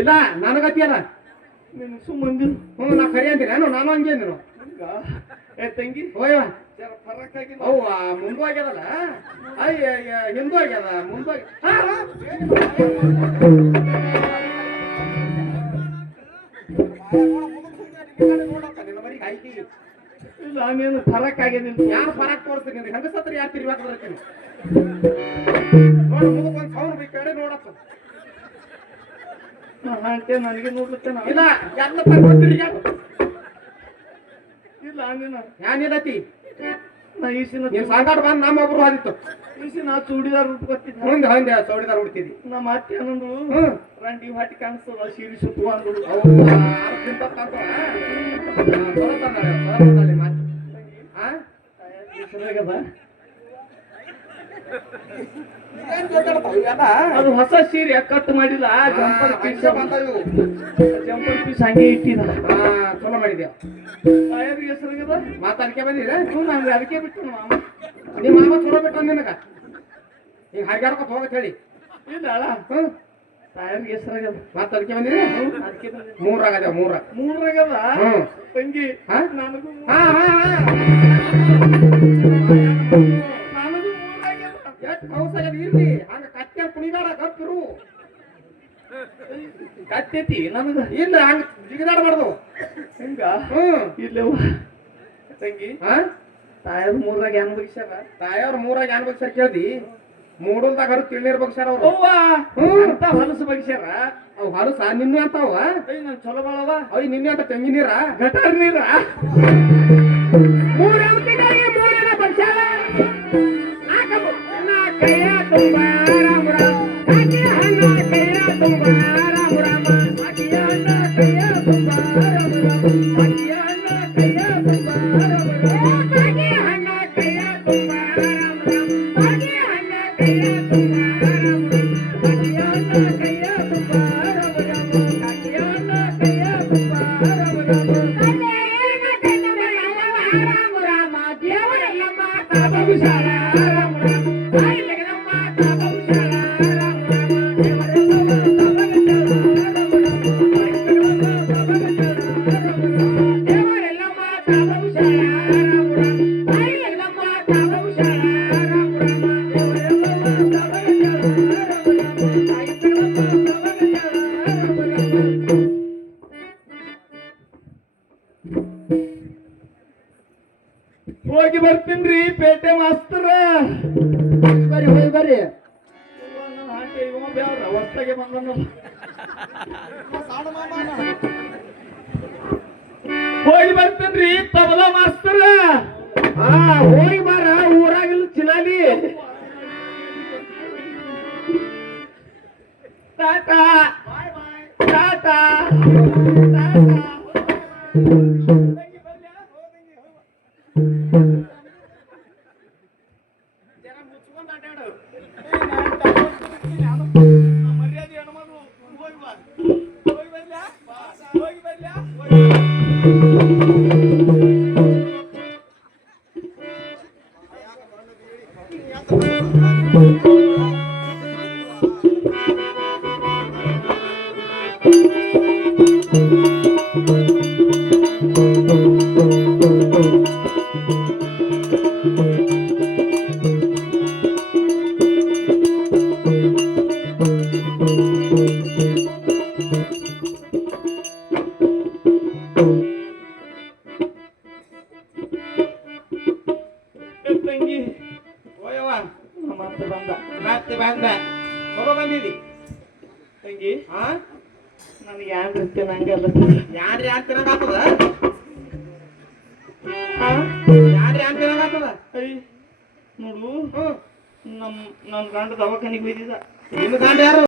ಇಲ್ಲ ನನಗತಿಯಲ್ಲ ನೀನು ಸುಮ್ಮಂದಿ ನಾ ಖರಿ ಅಂತೀನಿ ನಾನು ಹಂಗೆ ಅಂದಿನು ತಂಗಿ ಹೋಯ್ ಫರಕ್ಕಾಗಿ ಅವ್ವ ಮುಂದೂ ಆಗ್ಯದಲ್ಲ ಅಯ್ಯ ಹಿಂದೂ ಆಗ್ಯದ ಮುಂದೂ ಇಲ್ಲ ನೀನು ಫರಕ್ ಆಗ್ಯದಿಲ್ಲ ಯಾರು ಫರಕ್ ತೋರಿಸ್ತೀನಿ ನಿಮ್ಗೆ ಹಂಗ ಸತ್ರ ಯಾರು ತಿರ್ಬೇಕಾದ್ರೆ ನೋಡು ಮುಂದಕ್ಕೆ ಒಂದು ಸೌಂಡ್ ಬೇಕು ಕಡೆ ನೋಡಪ್ಪ ಹಾಂಟೆ ನನಗೆ ನೋಡ್ಲಿಕ್ಕೆ ಇಲ್ಲ ಎಲ್ಲ ಗೊತ್ತಿಲ್ಲ ಇಲ್ಲ ನೀನು ಏನಿಲ್ಲತಿ ನಾ ಈಸಿನ ನೀನು ಸಾಗಾಟ ಬಂದು ನಮ್ಮ ಒಬ್ರು ಆದಿತ್ತು ಈಸಿನ ಚೂಡಿದಾರ್ ಉಟ್ಕೊತಿದ್ದ ಮುಂದೆ ಹಂಗೆ ಚೌಡಿದಾರ ಉಡ್ತಿದ್ದಿ ನಮ್ಮ ಅತ್ತೆ ಅನ್ನೋದು ರಂಡಿ ಹೊಟ್ಟಿ ಕಾಣಿಸ್ತದ ಸೀರೆ ಸುತ್ತು ಅಂದ್ರು ಅದು ಹೊಸ ಸೀರೆ ಕಟ್ ಮಾಡಿಲ್ಲ ಜಂಪರ್ ಪೀಸ್ ಹಂಗೆ ಇಟ್ಟಿದ ಚಲೋ ಮಾಡಿದ್ಯಾ ತಾಯಾರಿಗೆ ಹೆಸರಾಗದ ಮಾತು ಅದಕ್ಕೆ ಬಂದಿದೆ ನಂಗೆ ಅದಕ್ಕೆ ಬಿಟ್ಟು ಮಾಮ ನಿಮ್ಮ ಮಾಮ ಚಲೋ ಬಿಟ್ಟು ನಿನಗ ಈಗ ಹರಿಗಾರಕ್ಕೆ ಹೋಗತ್ ಹೇಳಿ ಇಲ್ಲ ಅಲ್ಲ ತಾಯಾರಿಗೆ ಹೆಸರಾಗದ ಮಾತು ಅದಕ್ಕೆ ಬಂದಿದೆ ಅದಕ್ಕೆ ಮೂರಾಗದ ಮೂರಾಗದ ತಂಗಿ ನನಗೂ ಇರ್ಲಿ ಹಂಗ ಕತ್ತೆ ಕುಣಿಗಾಡ ಗಪ್ಪಿರು ಕತ್ತೈತಿ ನನಗ ಇಲ್ಲ ಹಂಗ ಜಿಗಿದಾಡಬಾರ್ದು ಹಿಂಗ ಇಲ್ಲವ ತಂಗಿ ತಾಯವ್ರ ಮೂರಾಗ ಏನ್ ಬಗ್ಸ್ಯಾರ ತಾಯವ್ರ ಮೂರಾಗ ಏನ್ ಬಗ್ಸ್ಯಾರ ಕೇಳ್ದಿ ಮೂಡಲ್ದಾಗ ಹರು ತಿಳ್ನೀರ್ ಬಗ್ಸ್ಯಾರ ಅವ್ರು ಅಂತ ಹೊಲಸು ಬಗ್ಸ್ಯಾರ ಅವ್ ಹೊಲಸ ನಿನ್ನೆ ಅಂತಾವ ನನ್ ಚಲೋ ಬಾಳವ ಅವ್ ನಿನ್ನೆ ಅಂತ ತೆಂಗಿ ನೀರ ಗಟಾರ್ ನೀರ ಕೈಯ ತುಂಬ ರಾಮ ಕೈಯ ಹಣ್ಣ ಕೈಯ ತುಂಬ ರಾಮ ಕೈಯ ಹಣ್ಣ ಕೈಯ ತುಂಬ ರಾಮ ಕೈಯ ಹಣ್ಣ ಕೈಯ ತುಂಬ ರಾಮ ಕೈಯ ಹಣ್ಣ ಕೈಯ ತುಂಬ ರಾಮ ಕೈಯ ಹಣ್ಣ ಕೈಯ ತುಂಬ ರಾಮ ಕೈಯ ಹಣ್ಣ ಕೈಯ ತುಂಬ ರಾಮ ಕೈಯ ಹಣ್ಣ ಕೈಯ ತುಂಬ ರಾಮ ದೇವರೆಲ್ಲ ಮಾತಾ ಬಹುಶಾಲ ಹೋಗಿ ಬರ್ತೀನ್ರಿ ಪೇಟೆ ಮಾಸ್ತರ ಬರ್ರಿ ಹೋಗಿ ಬರ್ರಿ ಹೊಸ್ತಾಗೆ ಬಂದ ಹೋಗಿ ಬರ್ತೀನ್ರಿ ತಬಲ ಮಾಸ್ತರ ಹೋಗಿ ಬಾರ ಊರಾಗಿಲ್ಲ ಚಿನಾಲಿ ಟಾಟಾ ಟಾಟಾ ಜನ ಮುಚ್ಕೊಂಡ್ ಅಡ್ಡಾಡು ಮರ್ಯಾದೆ ಹೆಣ್ಮಗಳು ಹೋಗಿ ಬಾ ಹೋಗಿ ಬರ್ಲ್ಯಾ ಹೋಗಿ ಬರ್ಲ್ಯಾ ತಂಗಿ ಹೋಯವ್ವ ಬಂದ ಮತ್ತೆ ಬಂದ ಚಲೋ ಬಂದಿದಿ ತಂಗಿ ಹಾ ನನಗೆ ಯಾನ್ ರೀತಿ ನಂಗೆಲ್ಲ ಯಾರ್ರಿ ಯಾರು ತಿನ್ನಕಾಗ್ತದ ಹಾ ಯಾರ್ರಿ ಯಾರು ತಿನ್ನಕಾಗ್ತದ ಐ ನೋಡು ಹ್ಮ್ ನನ್ನ ಗಂಡ ದವಾಖಾನಿಗೆ ಹೋಯ್ದಿದ್ದ ನಿನ್ನ ಗಂಡ ಯಾರು